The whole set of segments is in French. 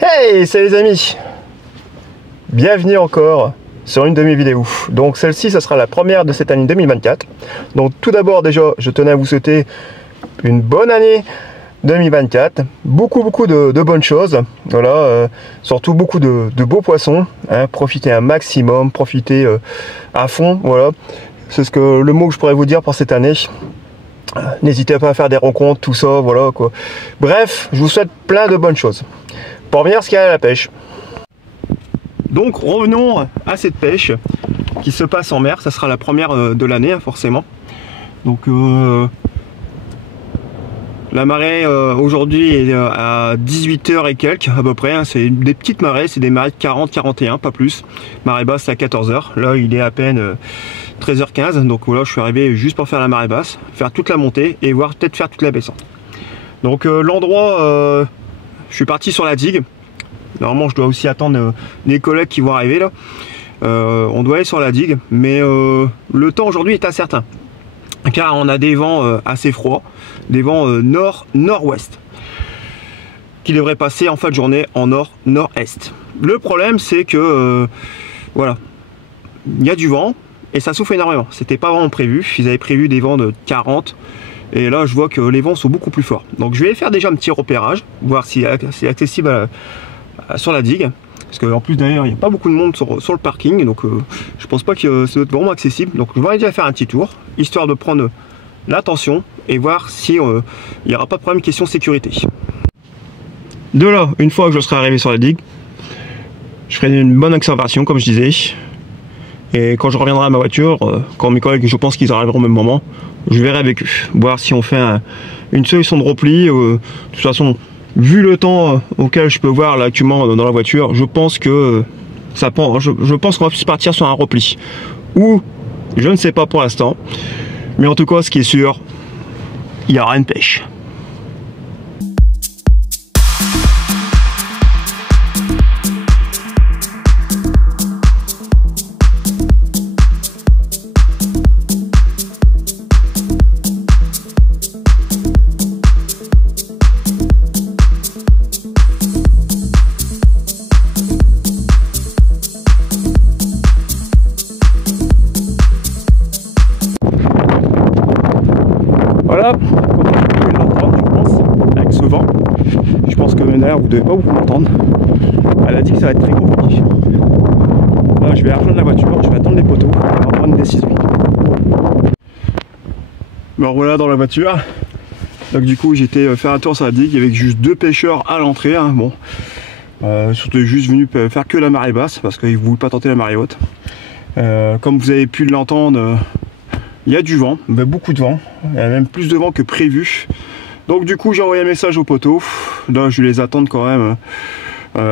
Hey, salut les amis, bienvenue encore sur une de mes vidéos. Donc celle-ci, ça sera la première de cette année 2024. Donc tout d'abord déjà, je tenais à vous souhaiter une bonne année 2024, beaucoup de bonnes choses, voilà, surtout beaucoup de beaux poissons, hein. Profitez un maximum, profitez à fond, voilà, c'est le mot que je pourrais vous dire pour cette année. N'hésitez pas à faire des rencontres, tout ça, voilà quoi. Bref, je vous souhaite plein de bonnes choses. Pour revenir à ce qu'il y a à la pêche. Donc revenons à cette pêche qui se passe en mer, ça sera la première de l'année, hein, forcément. Donc la marée aujourd'hui est à 18h et quelques à peu près, hein. C'est des petites marées, c'est des marées de 40-41, pas plus. Marée basse c'est à 14h, là il est à peine 13h15, donc voilà, je suis arrivé juste pour faire la marée basse, faire toute la montée et voir peut-être faire toute la descente. Donc l'endroit, je suis parti sur la digue. Normalement je dois aussi attendre les collègues qui vont arriver là. On doit aller sur la digue, mais le temps aujourd'hui est incertain, car on a des vents assez froids, des vents nord-nord-ouest, qui devraient passer en fin de journée en nord-nord-est. Le problème c'est que voilà, il y a du vent et ça souffle énormément. C'était pas vraiment prévu, ils avaient prévu des vents de 40. Et là, je vois que les vents sont beaucoup plus forts. Donc, je vais faire déjà un petit repérage, voir si c'est accessible sur la digue. Parce qu'en plus, d'ailleurs, il n'y a pas beaucoup de monde sur le parking. Donc, je pense pas que c'est vraiment accessible. Donc, je vais déjà faire un petit tour, histoire de prendre l'attention et voir si il n'y aura pas de problème question sécurité. De là, une fois que je serai arrivé sur la digue, je ferai une bonne observation, comme je disais. Et quand je reviendrai à ma voiture, quand mes collègues, je pense qu'ils arriveront au même moment, je verrai avec eux, voir si on fait une solution de repli. De toute façon, vu le temps auquel je peux voir là actuellement dans la voiture, je pense que je pense qu'on va plus partir sur un repli. Ou, je ne sais pas pour l'instant, mais en tout cas, ce qui est sûr, il y aura une pêche. Voilà, comme vous pouvez l'entendre, je pense, avec ce vent. Je pense que d'ailleurs vous ne devez pas beaucoup l'entendre. Elle a dit que ça va être très compliqué. Là, je vais rejoindre la voiture, je vais attendre les poteaux, on va prendre une décision. Bon, voilà dans la voiture. Donc du coup, j'étais faire un tour sur la digue avec juste 2 pêcheurs à l'entrée. Hein. Bon, surtout juste venu faire que la marée basse parce qu'ils ne voulaient pas tenter la marée haute. Comme vous avez pu l'entendre, il y a du vent, beaucoup de vent, il y a même plus de vent que prévu. Donc du coup j'ai envoyé un message aux poteaux. Là je vais les attendre quand même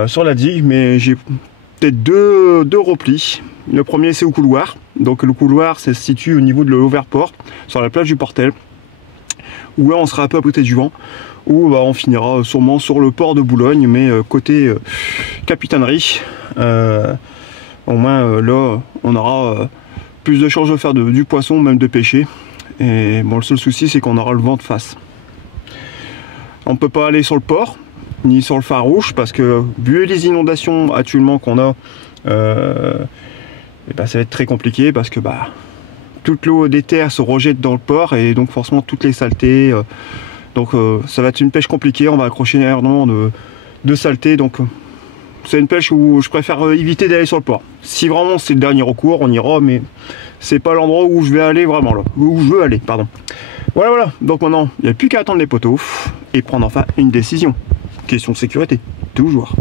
sur la digue, mais j'ai peut-être deux replis. Le premier c'est au couloir, donc le couloir se situe au niveau de l'overport, sur la plage du Portel, où là on sera un peu à côté du vent, où on finira sûrement sur le port de Boulogne, mais côté capitainerie. Au moins là on aura plus de chances de faire du poisson, même de pêcher. Et bon, le seul souci c'est qu'on aura le vent de face. On ne peut pas aller sur le port ni sur le phare rouge parce que vu les inondations actuellement qu'on a, et ça va être très compliqué parce que toute l'eau des terres se rejette dans le port et donc forcément toutes les saletés. Donc ça va être une pêche compliquée, on va accrocher énormément de saletés. Donc c'est une pêche où je préfère éviter d'aller sur le port. Si vraiment c'est le dernier recours, on ira, mais c'est pas l'endroit où je vais aller vraiment là. Où je veux aller, pardon. Voilà. Donc maintenant, il n'y a plus qu'à attendre les poteaux et prendre enfin une décision. Question de sécurité, toujours.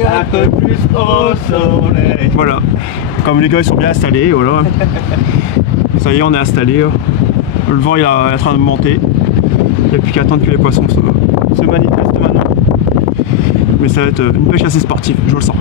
Un peu plus au soleil. Voilà, comme les gars ils sont bien installés, voilà. Ça y est, on est installé. Le vent il est en train de monter. Il n'y a plus qu'à attendre que les poissons se manifestent maintenant. Mais ça va être une pêche assez sportive, je le sens.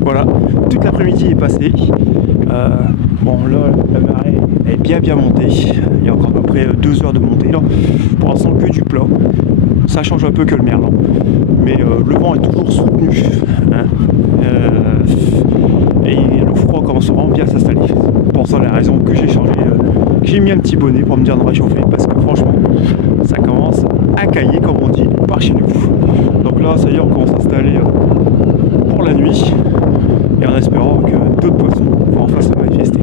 Voilà, toute l'après-midi est passée. Bon là, la marée est bien montée. Il y a encore à peu près 2 heures de montée là. Pour l'instant que du plat. Ça change un peu que le merlan. Mais le vent est toujours soutenu. Hein. Et le froid commence vraiment bien à s'installer. Pour ça la raison que j'ai changé, j'ai mis un petit bonnet pour me dire de réchauffer. Parce que franchement, ça commence à cailler comme on dit par chez nous. Donc là, ça y est, on commence à s'installer pour la nuit. Et en espérant que d'autres poissons vont enfin se manifester.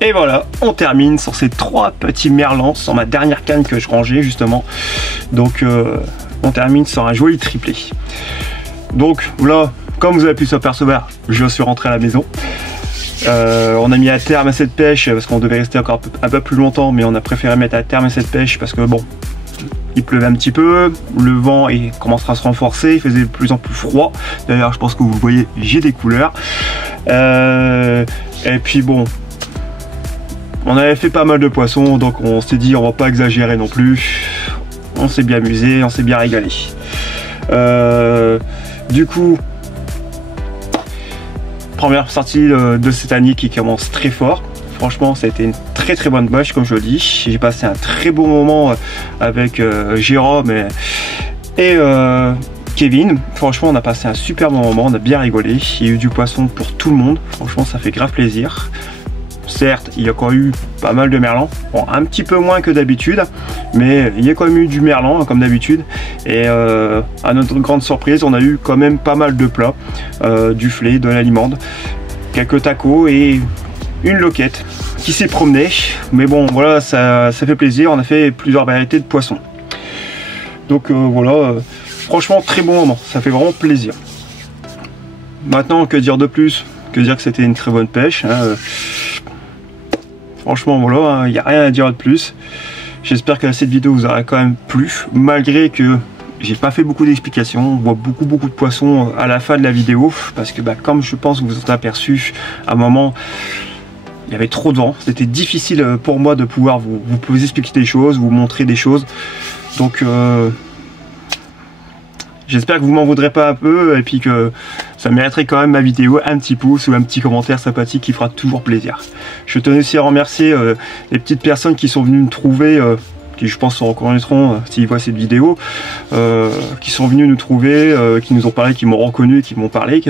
Et voilà, on termine sur ces 3 petits merlans, sur ma dernière canne que je rangeais justement. Donc on termine sur un joli triplé. Donc là, comme vous avez pu s'apercevoir, je suis rentré à la maison. On a mis à terme à cette pêche parce qu'on devait rester encore un peu plus longtemps, mais on a préféré mettre à terme à cette pêche parce que bon, il pleuvait un petit peu, le vent commencera à se renforcer, il faisait de plus en plus froid. D'ailleurs, je pense que vous voyez, j'ai des couleurs. Et puis bon, on avait fait pas mal de poissons, donc on s'est dit on va pas exagérer non plus. On s'est bien amusé, on s'est bien régalé. Du coup, première sortie de cette année qui commence très fort. Franchement, ça a été une très bonne pêche, comme je le dis. J'ai passé un très beau moment avec Jérôme et Kevin. Franchement, on a passé un super bon moment, on a bien rigolé. Il y a eu du poisson pour tout le monde. Franchement, ça fait grave plaisir. Certes, il y a quand même eu pas mal de merlans, bon, un petit peu moins que d'habitude, mais il y a quand même eu du merlan comme d'habitude. Et à notre grande surprise, on a eu quand même pas mal de plats, du flé, de la limande, quelques tacos et une loquette qui s'est promenée. Mais bon, voilà, ça fait plaisir. On a fait plusieurs variétés de poissons. Donc voilà, franchement très bon moment, ça fait vraiment plaisir. maintenant, que dire de plus? Que dire que c'était une très bonne pêche, hein. Franchement, voilà, il n'y a rien à dire de plus. J'espère que cette vidéo vous aura quand même plu, malgré que j'ai pas fait beaucoup d'explications. On voit beaucoup de poissons à la fin de la vidéo, parce que comme je pense que vous vous êtes aperçu, à un moment, il y avait trop de vent. C'était difficile pour moi de pouvoir vous expliquer des choses, vous montrer des choses. Donc, j'espère que vous m'en voudrez pas un peu, et puis que ça mériterait quand même ma vidéo un petit pouce ou un petit commentaire sympathique qui fera toujours plaisir. Je tenais aussi à remercier les petites personnes qui sont venues me trouver, qui je pense se reconnaîtront s'ils voient cette vidéo, qui sont venus nous trouver, qui nous ont parlé, qui m'ont reconnu, qui m'ont parlé.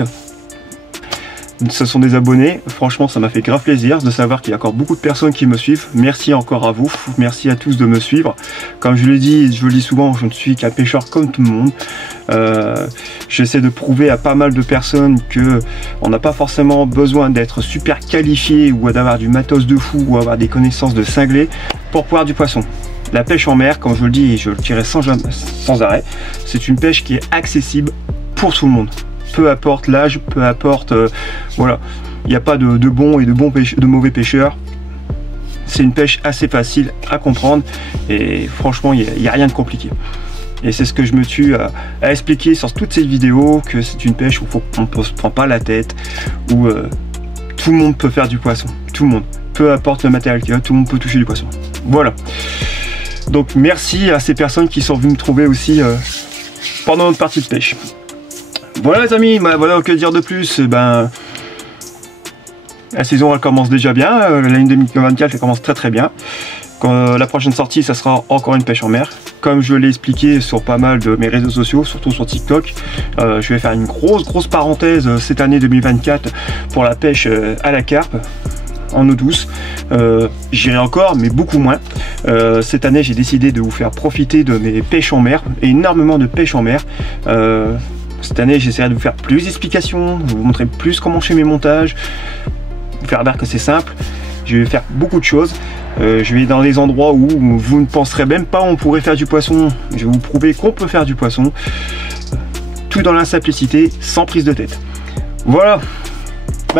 Ce sont des abonnés, franchement ça m'a fait grave plaisir de savoir qu'il y a encore beaucoup de personnes qui me suivent. Merci encore à vous, merci à tous de me suivre. Comme je l'ai dit, je le dis souvent, je ne suis qu'un pêcheur comme tout le monde. J'essaie de prouver à pas mal de personnes que on n'a pas forcément besoin d'être super qualifié ou d'avoir du matos de fou ou avoir des connaissances de cinglé pour pouvoir du poisson. La pêche en mer, comme je le dis et je le dirai sans arrêt, c'est une pêche qui est accessible pour tout le monde. Peu importe l'âge, peu importe, voilà, il n'y a pas de bons et de mauvais pêcheurs. C'est une pêche assez facile à comprendre et franchement, il n'y a rien de compliqué. Et c'est ce que je me tue à expliquer sur toutes ces vidéos, que c'est une pêche où on ne se prend pas la tête, où tout le monde peut faire du poisson, tout le monde. Peu importe le matériel qu'il y a, tout le monde peut toucher du poisson. Voilà. Donc merci à ces personnes qui sont venues me trouver aussi pendant notre partie de pêche. Voilà les amis, voilà, que dire de plus. La saison elle commence déjà bien, l'année 2024 elle commence très bien. La prochaine sortie ça sera encore une pêche en mer. Comme je l'ai expliqué sur pas mal de mes réseaux sociaux, surtout sur TikTok, je vais faire une grosse parenthèse cette année 2024 pour la pêche à la carpe en eau douce. J'irai encore mais beaucoup moins. Cette année j'ai décidé de vous faire profiter de mes pêches en mer, énormément de pêches en mer. Cette année, j'essaierai de vous faire plus d'explications, de vous montrer plus comment je fais mes montages, vous faire voir que c'est simple. Je vais faire beaucoup de choses. Je vais dans des endroits où vous ne penserez même pas on pourrait faire du poisson. Je vais vous prouver qu'on peut faire du poisson. Tout dans la simplicité, sans prise de tête. Voilà.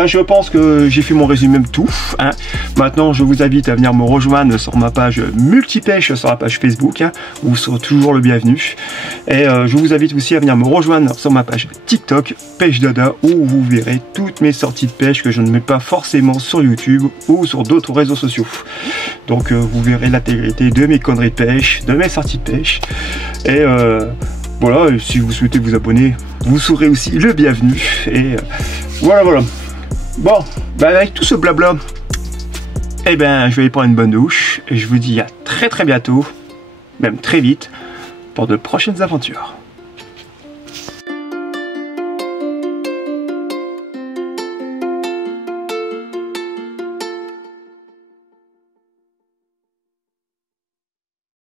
Je pense que j'ai fait mon résumé tout, hein. Maintenant je vous invite à venir me rejoindre sur ma page Multipêche sur la page Facebook, hein, où vous serez toujours le bienvenu. Et je vous invite aussi à venir me rejoindre sur ma page TikTok Pêche Dada, où vous verrez toutes mes sorties de pêche que je ne mets pas forcément sur YouTube ou sur d'autres réseaux sociaux. Donc vous verrez l'intégrité de mes conneries de pêche, de mes sorties de pêche. Et voilà, si vous souhaitez vous abonner, vous serez aussi le bienvenu. Et voilà. Bon, avec tout ce blabla, je vais aller prendre une bonne douche et je vous dis à très bientôt, même très vite, pour de prochaines aventures.